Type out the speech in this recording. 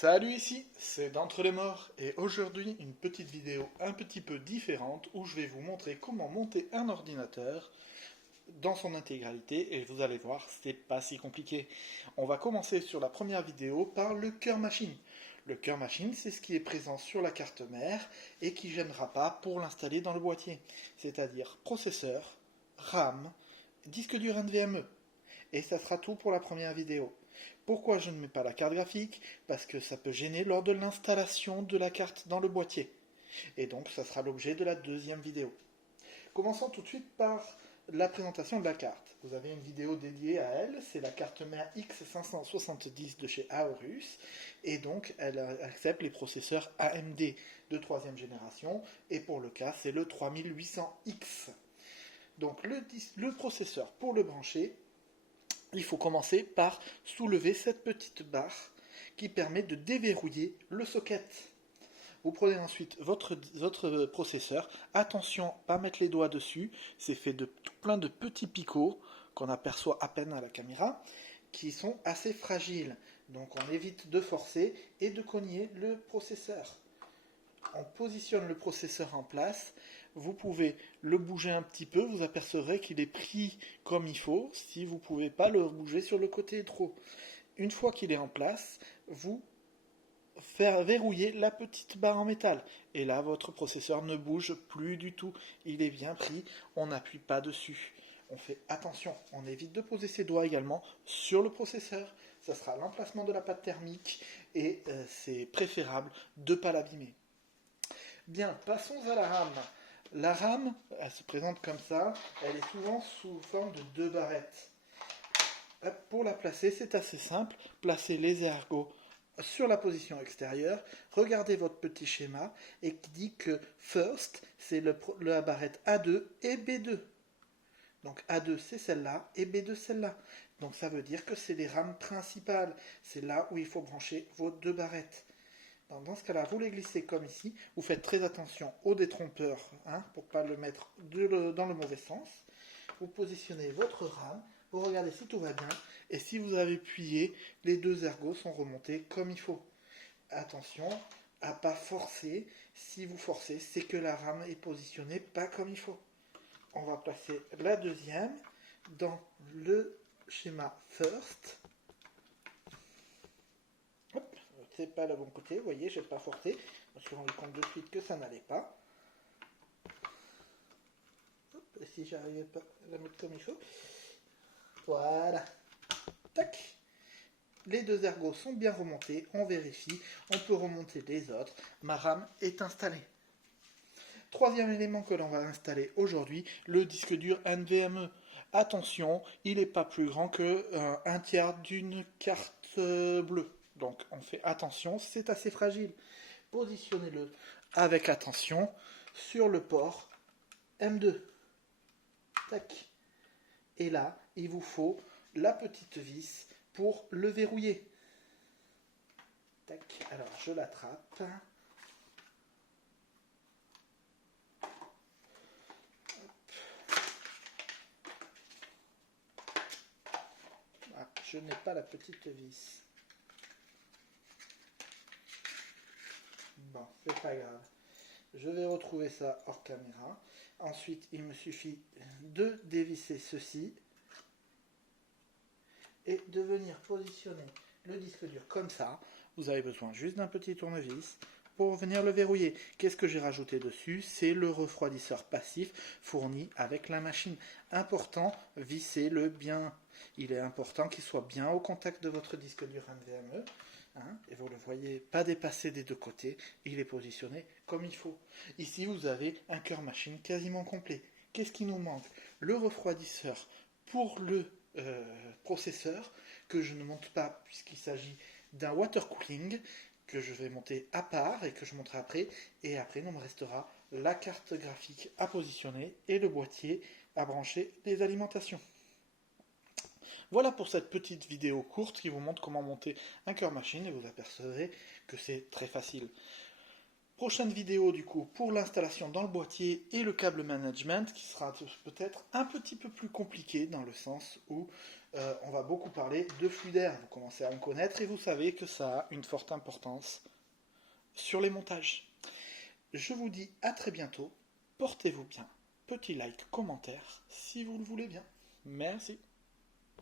Salut, ici c'est d'Entre les Morts et aujourd'hui une petite vidéo un petit peu différente où je vais vous montrer comment monter un ordinateur dans son intégralité et vous allez voir, c'est pas si compliqué. On va commencer sur la première vidéo par le cœur machine. Le cœur machine, c'est ce qui est présent sur la carte mère et qui ne gênera pas pour l'installer dans le boîtier, c'est-à-dire processeur, RAM, disque dur NVMe. Et ça sera tout pour la première vidéo. Pourquoi je ne mets pas la carte graphique? Parce que ça peut gêner lors de l'installation de la carte dans le boîtier. Et donc ça sera l'objet de la deuxième vidéo. Commençons tout de suite par la présentation de la carte. Vous avez une vidéo dédiée à elle, c'est la carte mère X570 de chez Aorus, et donc elle accepte les processeurs AMD de 3ème génération, et pour le cas c'est le 3800X. Donc le processeur, pour le brancher, il faut commencer par soulever cette petite barre qui permet de déverrouiller le socket. Vous prenez ensuite votre processeur. Attention, pas mettre les doigts dessus. C'est fait de plein de petits picots qu'on aperçoit à peine à la caméra, qui sont assez fragiles. Donc on évite de forcer et de cogner le processeur. On positionne le processeur en place. Vous pouvez le bouger un petit peu, vous apercevrez qu'il est pris comme il faut, si vous ne pouvez pas le bouger sur le côté trop. Une fois qu'il est en place, vous faire verrouiller la petite barre en métal. Et là, votre processeur ne bouge plus du tout. Il est bien pris, on n'appuie pas dessus. On fait attention, on évite de poser ses doigts également sur le processeur. Ça sera l'emplacement de la pâte thermique et c'est préférable de ne pas l'abîmer. Bien, passons à la RAM. La RAM, elle se présente comme ça, elle est souvent sous forme de 2 barrettes. Pour la placer, c'est assez simple. Placez les ergots sur la position extérieure. Regardez votre petit schéma et qui dit que first, c'est la barrette A2 et B2. Donc A2 c'est celle-là et B2 celle-là. Donc ça veut dire que c'est les rames principales. C'est là où il faut brancher vos 2 barrettes. Dans ce cas-là, vous les glissez comme ici. Vous faites très attention au détrompeur pour ne pas le mettre dans le mauvais sens. Vous positionnez votre rame. Vous regardez si tout va bien. Et si vous avez appuyé, les 2 ergots sont remontés comme il faut. Attention à ne pas forcer. Si vous forcez, c'est que la rame est positionnée pas comme il faut. On va placer la deuxième dans le schéma first. Hop, c'est pas le bon côté, vous voyez, j'ai pas forcé. Je me suis rendu compte de suite que ça n'allait pas. Hop, et si j'arrivais pas à la mettre comme il faut. Voilà. Tac. Les 2 ergots sont bien remontés, on vérifie, on peut remonter les autres. Ma RAM est installée. Troisième élément que l'on va installer aujourd'hui, le disque dur NVMe. Attention, il n'est pas plus grand que 1/3 d'une carte bleue. Donc on fait attention, c'est assez fragile. Positionnez-le avec attention sur le port M2. Tac. Et là, il vous faut la petite vis pour le verrouiller. Tac. Alors je l'attrape. Ah, je n'ai pas la petite vis. Bon, c'est pas grave. Je vais retrouver ça hors caméra. Ensuite, il me suffit de dévisser ceci et de venir positionner le disque dur comme ça. Vous avez besoin juste d'un petit tournevis pour venir le verrouiller. Qu'est-ce que j'ai rajouté dessus? C'est le refroidisseur passif fourni avec la machine. Important, vissez-le bien. Il est important qu'il soit bien au contact de votre disque dur NVMe. Et vous le voyez pas dépasser des 2 côtés, il est positionné comme il faut. Ici vous avez un cœur machine quasiment complet. Qu'est-ce qui nous manque? Le refroidisseur pour le processeur, que je ne monte pas puisqu'il s'agit d'un water cooling, que je vais monter à part et que je monterai après. Et après il me restera la carte graphique à positionner et le boîtier à brancher les alimentations. Voilà pour cette petite vidéo courte qui vous montre comment monter un cœur machine et vous apercevrez que c'est très facile. Prochaine vidéo du coup pour l'installation dans le boîtier et le câble management qui sera peut-être un petit peu plus compliqué dans le sens où on va beaucoup parler de flux d'air. Vous commencez à me connaître et vous savez que ça a une forte importance sur les montages. Je vous dis à très bientôt. Portez-vous bien. Petit like, commentaire, si vous le voulez bien. Merci.